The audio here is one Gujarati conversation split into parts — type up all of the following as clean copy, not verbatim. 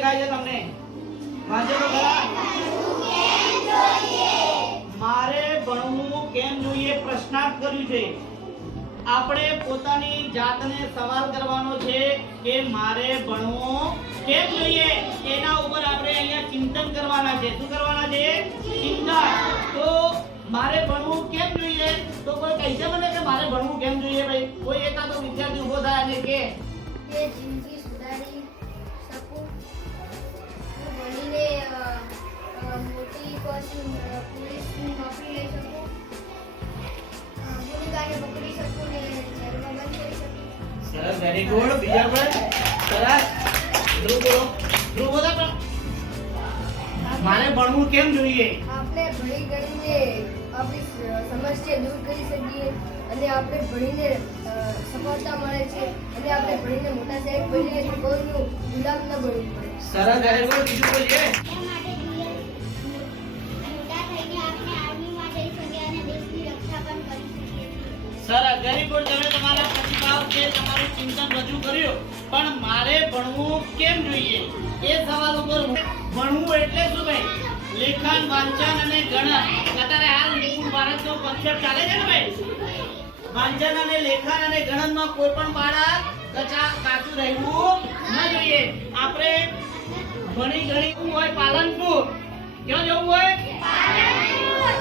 દેખાય છે તમને? વાંચો તો ખરા. મારે ભણવું કેમ જોઈએ પ્રશ્નાર્થ કર્યું છે. આપણે પોતાની જાતને સવાલ કરવાનો છે કે મારે ભણવું કેમ જોઈએ, એના ઉપર આપણે અહીંયા ચિંતન કરવાના છે. શું કરવાના છે? ચિંતન. તો મારે ભણવું કેમ જોઈએ, તો કોઈ કહી છે મને કે મારે ભણવું કેમ જોઈએ? ભાઈ કોઈ એકાદો વિદ્યાર્થી ઊભો થાય અને કે જિંદગી સુધારી શકું, હું ભણીને મોટી પોલીસની નોકરી લઈ શકું, ગુનેગારને પકડી શકું ને જેલમાં બંધ કરી શકું. સરસ, વેરી ગુડ. બીજા પર સરસ. ધ્રુવ બોલો. ધ્રુવ બોલો. પણ મારે ભણવું કેમ જોઈએ? આપણે ભણી ગણીને આપણી સમસ્યા દૂર કરી શકીએ અને આપણે ભણીને સફળતા મળે છે અને આપણે ભણીને મોટા સાહેબ બનીને કોઈનું ગુલામ ન બનવું પડે. સરસ, વેરી ગુડ. બીજું બોલીએ. સરસ, વેરી ગુડ. તમે તમારા પ્રતિભાવ છે, તમારું ચિંતન રજૂ કર્યું. પણ મારે ભણવું કેમ જોઈએ એ સવાલ ઉપર ભણવું એટલે શું ભાઈ? લેખન, વાંચન અને ગણન. અત્યારે હાલ નિપુણ ભારતનો કોન્સેપ્ટ ચાલે છે ને ભાઈ? વાંચન અને લેખન અને ગણનમાં કોઈ પણ બાળક કાચું રહેવું ન જોઈએ. આપણે ભણી ગણી હોય પાલનપુર, ક્યાં જવું હોય?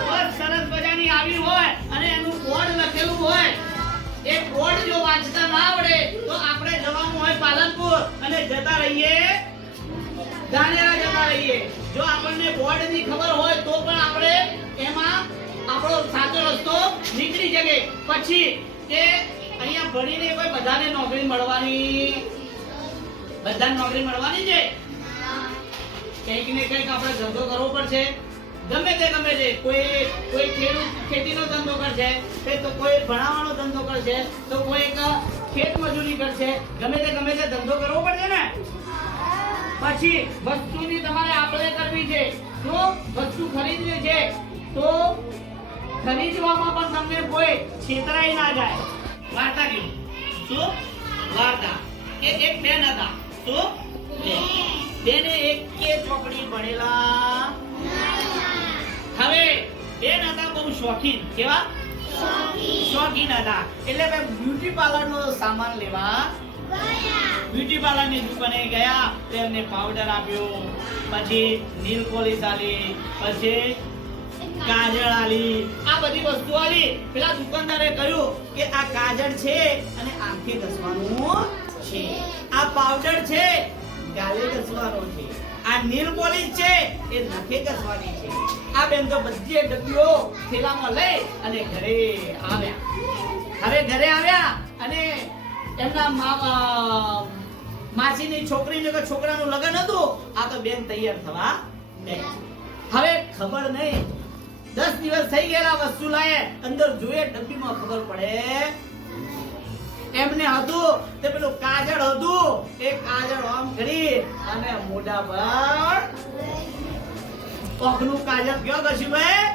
બસ સરસ મજાની આવી હોય અને એનું બોર્ડ લખેલું હોય, એ બોર્ડ જો વાંચતા ના આવડે તો આપણે જવાનું હોય પાલનપુર અને જતા રહીએ ધાનેરા જતા રહીએ. જો આપણને બોર્ડ ની ખબર હોય તો પણ આપણે એમાં આપણો સાચો રસ્તો નીકળી શકે. પછી કે અહીંયા ભણીને કોઈ બધાને નોકરી મળવાની છે? કંઈક ને કંઈક આપણે ધંધો કરવો પડશે. ગમે તે કોઈ ખેડૂત ખેતીનો ધંધો કરશે, તો કોઈ ભણાવવાનો ધંધો કરશે, તો કોઈ એક ખેત મજૂરી કરશે. ગમે તે ધંધો કરવો પડશે ને. પછી વસ્તુની તમારે આપણે કરવી છે. જો વસ્તુ ખરીદવી છે તો ખરીદવામાં પણ તમને કોઈ છેતરાઈ ના જાય. વાર્તા કીધું. શું વાર્તા? કે એક બેન હતા. શું બેને એક કે ચોપડી ભણેલા. હવે બેન હતા બહુ શોખીન. કેવા? શોખીન હતા. એટલે બ્યુટી પાર્લર નો સામાન લેવા બ્યુટી પાર્લર ની દુકાને ગયા. તેમને પાવડર આપ્યો, પછી નીલ પોલિશ આલી, પછી કાજળ આલી, આ બધી વસ્તુ આલી. પેલા દુકાનદારે કહ્યું કે આ કાજળ છે અને આંખે ઘસવાનું છે, આ પાવડર છે ગાલે ઘસવાનો છે, આ નીલ પોલિશ છે એ નખે ઘસવાની છે. આ બેન તો બધી ડબ્બીઓ થેલામાં લઈ અને ઘરે આવ્યા અને એમના માસીની છોકરીને કે છોકરાનું લગ્ન હતું. આ તો બેન તૈયાર થવા ગઈ. હવે ખબર નહીં 10 દિવસ થઈ ગયેલા, વસ્તુ લાયે, અંદર જોઈએ ડબ્બીમાં ખબર પડે એમને હતું તે પેલું કાજળ હતું. એ કાજળ આમ કરી અને મોઢા પર ઓખનું કાજળ કયો ઘસ્યું ભાઈ?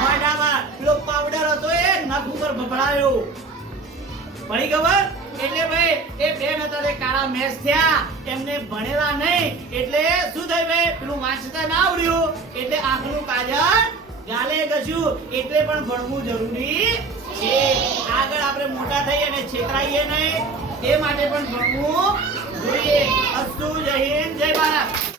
મોઢામાં. પેલો પાવડર હતો એ નખ ઉપર ભભળાયો. પડી ખબર? એટલે ભાઈ એ બેન હતા તે કાળા મેસ થયા. એમને ભણેલા નહીં એટલે શું થયું ભાઈ? પેલું વાંચતા ના આવડ્યું એટલે આંખનું કાજળ ગાલે ઘસ્યું. એટલે પણ ભણવું જરૂરી છે. આગળ આપણે મોટા થઈ અને છેતરાઈએ નહીં, એ માટે પણ ભણવું જોઈએ. અસ્તુ, જય હિન્દ, જય ભારત.